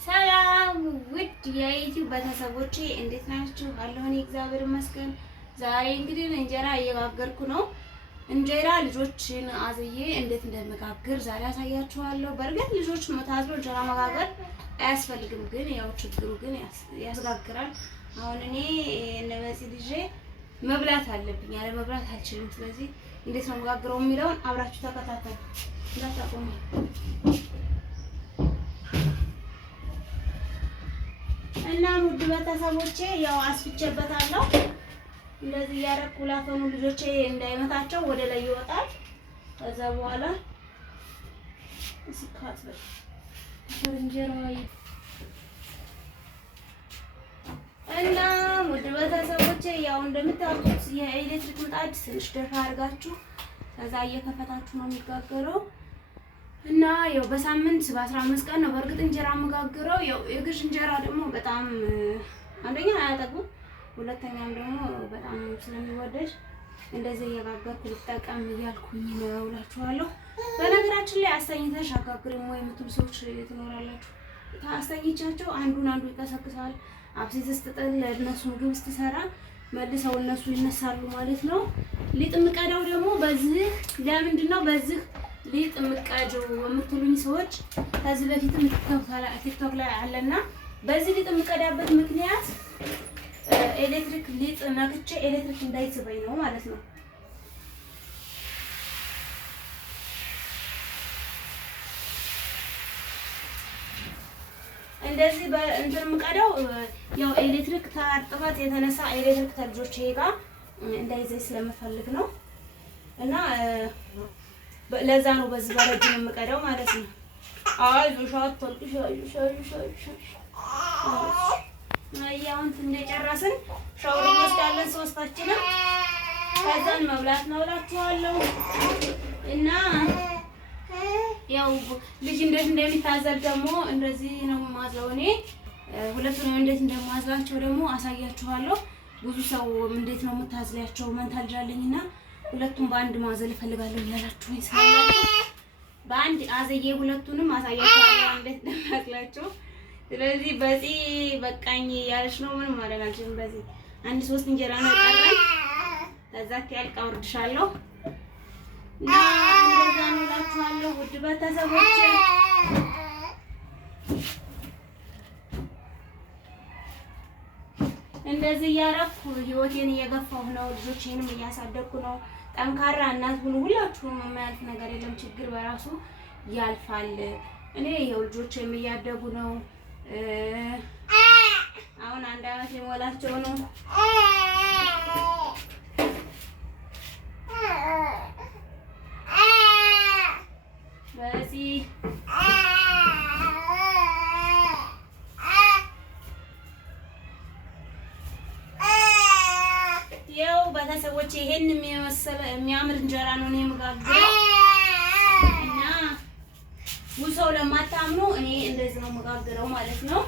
ሰላም ውድ የዩቲዩብ ቤተሰቦቼ እንዴት ናችሁ? አለሁኝ እግዚአብሔር ይመስገን። ዛሬ እንግዲህ እንጀራ እየጋገርኩ ነው። እንጀራ ልጆችን አዝዬ እንዴት እንደምጋግር ዛሬ አሳያችኋለሁ። በእርግጥ ልጆች ታዝሎ እንጀራ መጋገር አያስፈልግም፣ ግን ያው ችግሩ ግን ያስጋግራል። አሁን እኔ እነበዚህ ልጄ መብላት አለብኝ፣ ያለ መብላት አልችልም። ስለዚህ እንዴት ነው መጋግረው የሚለውን አብራችሁ ተከታተሉ። እንዳታቆሙ። እና ውድ ቤተሰቦቼ ያው አስፍቼበታለሁ። እንደዚህ ያረኩ ላፈኑ ልጆቼ እንዳይመታቸው ወደ ላይ ይወጣል። ከዛ በኋላ እስካት እንጀራው እና ውድ ቤተሰቦቼ ያው እንደምታውቁት የኤሌክትሪክ ምጣድ ትንሽ ደፋ አድርጋችሁ ከዛ እየከፈታችሁ ነው የሚጋገረው። እና ያው በሳምንት በ15 ቀን ነው በእርግጥ እንጀራ የምጋግረው። ያው የግሽ እንጀራ ደግሞ በጣም አንደኛ አያጠግቡም፣ ሁለተኛም ደግሞ በጣም ስለሚወደድ እንደዚህ እየጋገርኩ ልጠቀም እያልኩኝ ነው እላችኋለሁ። በነገራችን ላይ አስተኝተሽ አጋግሪም ወይ የምትሉ ሰዎች ትኖራላችሁ። አስተኝቻቸው አንዱ ይቀሰቅሳል። አብሲት ስትጥል ለእነሱ ምግብ ስትሰራ መልሰው እነሱ ይነሳሉ ማለት ነው። ሊጥ የምቀዳው ደግሞ በዚህ ለምንድን ነው በዚህ ሊጥ የምቀደው የምትሉኝ ሰዎች ከዚህ በፊትም ቲክቶክ ላይ አለና በዚህ ሊጥ የምቀዳበት ምክንያት ኤሌክትሪክ ሊጥ ነክቼ ኤሌክትሪክ እንዳይስበኝ ነው ማለት ነው። እንደዚህ በእንትን የምቀዳው ያው ኤሌክትሪክ ከእርጥበት የተነሳ ኤሌክትሪክ ከልጆቼ ጋር እንዳይዘኝ ስለምፈልግ ነው። እና ለዛ ነው በዚህ በረጅም የምቀዳው ማለት ነው። አይዞሽ አትወልቂሽ አያውን እንደጨረስን ሻወር እንወስዳለን ሶስታችንም። ከዛን መብላት ነው እላችኋለሁ። እና ያው ልጅ እንዴት እንደሚታዘል ደግሞ እንደዚህ ነው የማዝለው እኔ። ሁለቱንም እንዴት እንደማዝላቸው ደግሞ አሳያችኋለሁ። ብዙ ሰው እንዴት ነው የምታዝላቸው መንታ ልጅ አለኝና ሁለቱም በአንድ ማዘል እፈልጋለሁ እያላችሁ ይስላችሁ። በአንድ አዘዬ ሁለቱንም አሳያችኋለሁ እንዴት እንደማዝላቸው። ስለዚህ በዚህ በቃኝ ያለሽ ነው ምንም ማድረግ አልችልም። በዚህ አንድ 3 እንጀራ ነው ቀረን። ከዛ ያልቃ ወርድሻለሁ እና እንደዛ ነው እላችኋለሁ ውድ ቤተሰቦቼ። እንደዚህ እያረኩ ህይወቴን እየገፋሁ ነው። ልጆቼንም እያሳደግኩ ነው። ጠንካራ እናት ሁኑ። ሁላችሁም የማያልፍ ነገር የለም። ችግር በራሱ ያልፋል። እኔ ይሄው ልጆቼም እያደጉ ነው። አሁን 1 አመት የሞላቸው ነው። በዚህ ያው ቤተሰቦቼ ይሄን የሚመሰለ የሚያምር እንጀራ ነው እኔ የምጋግረው። እና ውሰው ለማታምኑ እኔ እንደዚህ ነው የምጋግረው ማለት ነው።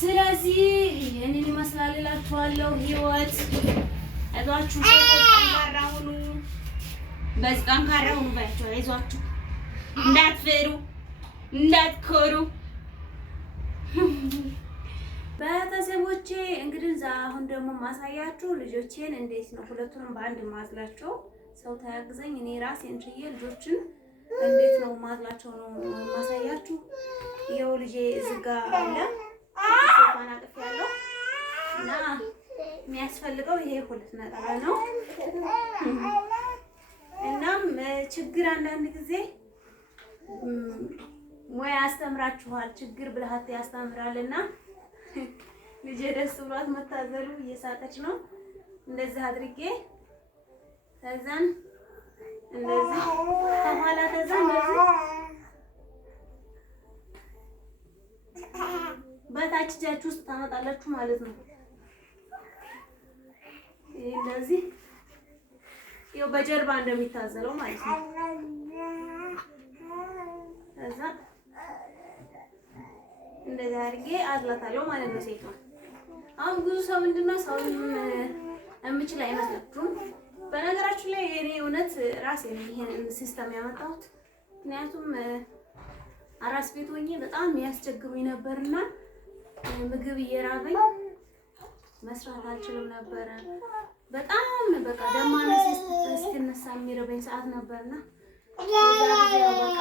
ስለዚህ ይሄንን ይመስላል እላችኋለሁ። ህይወት አይዟችሁ፣ ጠንካራ ሁኑ። በዚህ ጠንካራ ሁኑ ባያችሁ፣ አይዟችሁ፣ እንዳትፈሩ፣ እንዳትኮሩ። ቤተሰቦቼ እንግዲህ አሁን ደግሞ ማሳያችሁ ልጆቼን እንዴት ነው ሁለቱንም በአንድ ማዝላቸው። ሰው ታያግዘኝ፣ እኔ ራሴን ችዬ ልጆችን እንዴት ነው ማዝላቸው ነው ማሳያችሁ። ይኸው ልጄ እዚህ ጋር አለ ሶፋን አቅፍ ያለው እና የሚያስፈልገው ይሄ 2 ነጠላ ነው። እናም ችግር አንዳንድ ጊዜ ሙያ ያስተምራችኋል። ችግር ብልሃት ያስተምራልና ልጄ ደስ ብሏት መታዘሉ እየሳቀች ነው። እንደዚህ አድርጌ ከዛን እንደዚህ ከኋላ ከዛን እንደዚህ በታች እጃችሁ ውስጥ ታመጣላችሁ ማለት ነው። ይሄ እንደዚህ ይኸው በጀርባ እንደሚታዘለው ማለት ነው። ከዛ እንደዚህ አድርጌ አዝላታለሁ ማለት ነው። ሴት ነው። አሁን ብዙ ሰው ምንድነው ሰው የምችል አይመስላችሁም? በነገራችን ላይ የኔ እውነት ራሴ ነው ይሄን ሲስተም ያመጣሁት። ምክንያቱም አራስ ቤት ሆኜ በጣም ያስቸግሩኝ ነበርና ምግብ እየራበኝ መስራት አልችልም ነበረ። በጣም በቃ ደማነስ እስኪነሳ የሚረበኝ ሰዓት ነበርና በቃ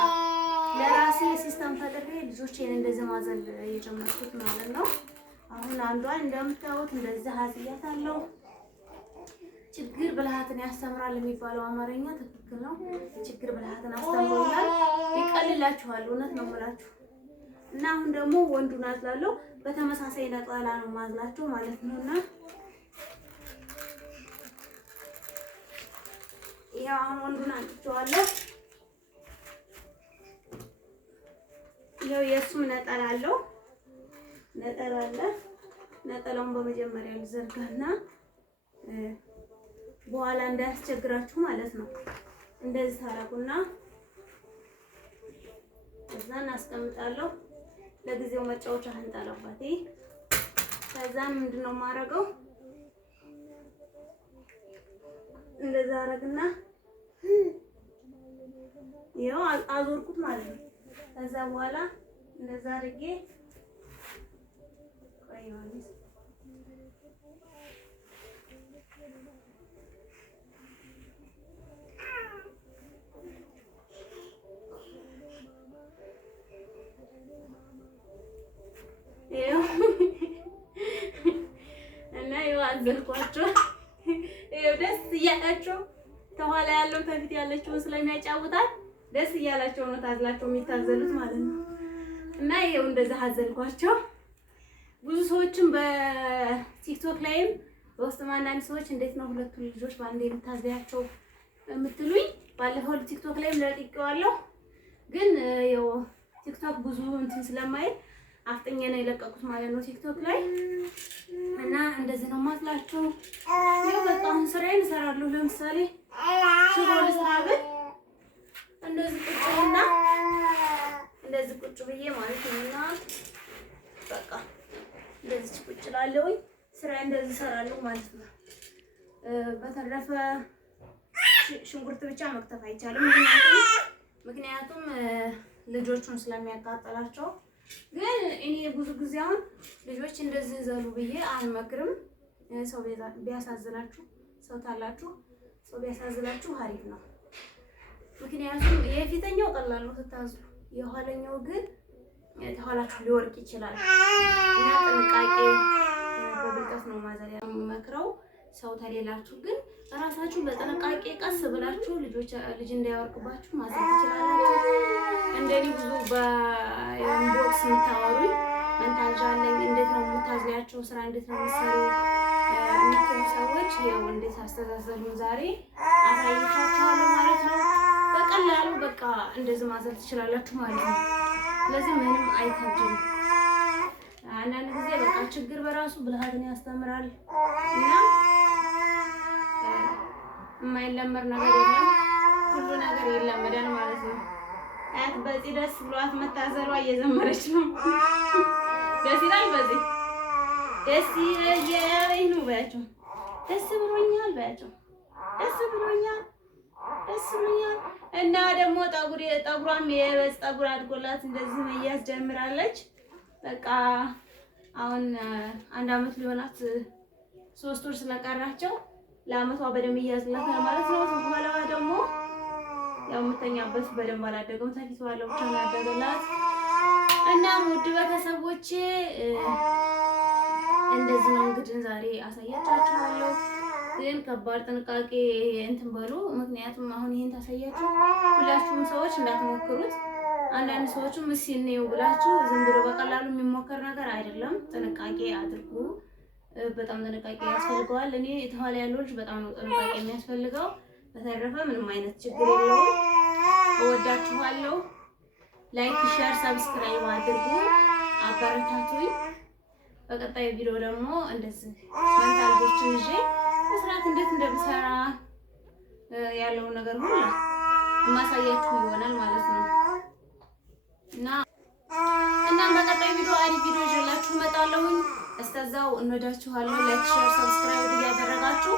ለራሴ ሲስተም ፈጥሬ ልጆቼን እንደዚህ ማዘል እየጀመርኩት ማለት ነው። አሁን አንዷን እንደምታዩት እንደዚህ አዝያታለሁ። ችግር ብልሃትን ያስተምራል የሚባለው አማርኛ ትክክል ነው። ችግር ብልሃትን አስተምሮኛል። ይቀልላችኋል፣ እውነት ነው የምላችሁ። እና አሁን ደግሞ ወንዱን አዝላለሁ። በተመሳሳይ ነጠላ ነው ማዝላቸው ማለት ነውና ያው አሁን ወንዱን አንጥቼዋለሁ። ያው የእሱም ነጠላ አለው። ነጠላ አለ። ነጠላውን በመጀመሪያ ልዘርጋና በኋላ እንዳያስቸግራችሁ ማለት ነው። እንደዚህ ታረጉና እዛ እናስቀምጣለሁ። ለጊዜው መጫወቻ እንጣለባት። ከዛ ምንድነው የማደርገው? እንደዛ አረግና ይኸው አዞርኩት ማለት ነው። ከዛ በኋላ እንደዛ አድርጌ ቆይዋለሁ። እና ይዋዘልኳቸው ደስ እያላቸው ከኋላ ያለው ከፊት ያለችውን ስለሚያጫውታል ደስ እያላቸው ነው ታዝላቸው የሚታዘሉት ማለት ነው። እና ይሄው እንደዛ አዘልኳቸው። ብዙ ሰዎችም በቲክቶክ ላይም በውስጥ አንዳንድ ሰዎች እንዴት ነው ሁለቱ ልጆች በአንዴ የምታዘያቸው የምትሉኝ፣ ባለፈው ቲክቶክ ላይም ለጥቄዋለሁ። ግን ያው ቲክቶክ ብዙ እንትን ስለማይል አፍጥኜ ነው የለቀቁት ማለት ነው ቲክቶክ ላይ። እና እንደዚህ ነው ማዝላችሁ። ያው በቃ አሁን ስራዬን እሰራለሁ። ለምሳሌ ሽሮ ልስራ ብል እንደዚህ ቁጭና እንደዚህ ቁጭ ብዬ ማለት ነውና በቃ እንደዚህ ቁጭ እላለሁኝ። ስራዬን እንደዚህ እሰራለሁ ማለት ነው። በተረፈ ሽንኩርት ብቻ መክተፍ አይቻልም፣ ምክንያቱም ልጆቹን ስለሚያቃጥላቸው። ግን እኔ ብዙ ጊዜ አሁን ልጆች እንደዚህ ዘሉ ብዬ አልመክርም። ሰው ቢያሳዝናችሁ፣ ሰው ታላችሁ ሰው ቢያሳዝናችሁ አሪፍ ነው። ምክንያቱም የፊተኛው ቀላል ነው ስታዙ፣ የኋለኛው ግን ተኋላችሁ ሊወርቅ ይችላል እና ጥንቃቄ በብልጠት ነው ማዘር የምመክረው። ሰው ተሌላችሁ ግን ራሳችሁ በጥንቃቄ ቀስ ብላችሁ ልጅ እንዳያወርቅባችሁ ማዘር ትችላላችሁ። እንደኔ ብዙ በኢንቦክስ የምታወሩኝ መንታልጃ አለኝ እንዴት ነው የምታዝያቸው ስራ እንዴት ነው የምትሰሩ የምትሉ ሰዎች ይኸው እንዴት አስተዛዘሉን ዛሬ አሳይቻችኋለሁ ማለት ነው። በቀላሉ በቃ እንደዚህ ማዘር ትችላላችሁ ማለት ነው። ስለዚህ ምንም አይከብድም። አንዳንድ ጊዜ በቃ ችግር በራሱ ብልሃትን ያስተምራል እና የማይለመድ ነገር የለም። ሁሉ ነገር ይለመዳል ማለት ነው። አያት በዚህ ደስ ብሏት መታዘሯ እየዘመረች ነው። ደስ ይላል። በዚህ ደስ ይለኛል ነው በያቸው። ደስ ብሎኛል በያቸው። ደስ ብሎኛል፣ ደስ ብሎኛል። እና ደግሞ ጠጉሯም የበዝ ጠጉር አድጎላት እንደዚህ መያዝ ጀምራለች። በቃ አሁን 1 አመት ሊሆናት 3 ወር ስለቀራቸው ለአመቷ በደንብ እያዝላታል ማለት ነው። በኋላ ደግሞ ያው የምተኛበት በደንብ አላደገም። ታፊት ባለው ብቻ ነው ያደገላት። እና ውድ ቤተሰቦቼ እንደዚህ ነው እንግዲህ ዛሬ አሳያችኋለሁ። ግን ከባድ ጥንቃቄ እንትን በሉ። ምክንያቱም አሁን ይሄን ታሳያችሁ ሁላችሁም ሰዎች እንዳትሞክሩት። አንዳንድ ሰዎችም እስኪ ነው ብላችሁ ዝም ብሎ በቀላሉ የሚሞከር ነገር አይደለም። ጥንቃቄ አድርጉ። በጣም ጥንቃቄ ያስፈልገዋል። እኔ የተኋላ ያለው ልጅ በጣም ነው ጥንቃቄ የሚያስፈልገው። በተረፈ ምንም አይነት ችግር የለውም። እወዳችኋለሁ። ላይክ፣ ሼር፣ ሰብስክራይብ አድርጉ፣ አበረታቱኝ። በቀጣይ ቪዲዮ ደግሞ እንደዚህ መንታ ልጆችን ይዤ መስራት እንዴት እንደምሰራ ያለው ነገር ሁሉ ማሳያችሁ ይሆናል ማለት ነው። እና በቀጣይ ቪዲዮ አሪፍ ቪዲዮ ይዤላችሁ እመጣለሁ። እስከዛው እንወዳችኋለሁ። ላይክ፣ ሼር፣ ሰብስክራይብ እያደረጋችሁ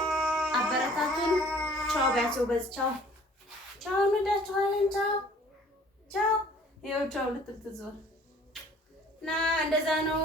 አበረታቱን። ቻው ባያቸው። በዚህ ቻው ቻው። እንወዳችኋለን። ቻው ቻው። ይኸው ቻው ልትል ትዞር እና እንደዛ ነው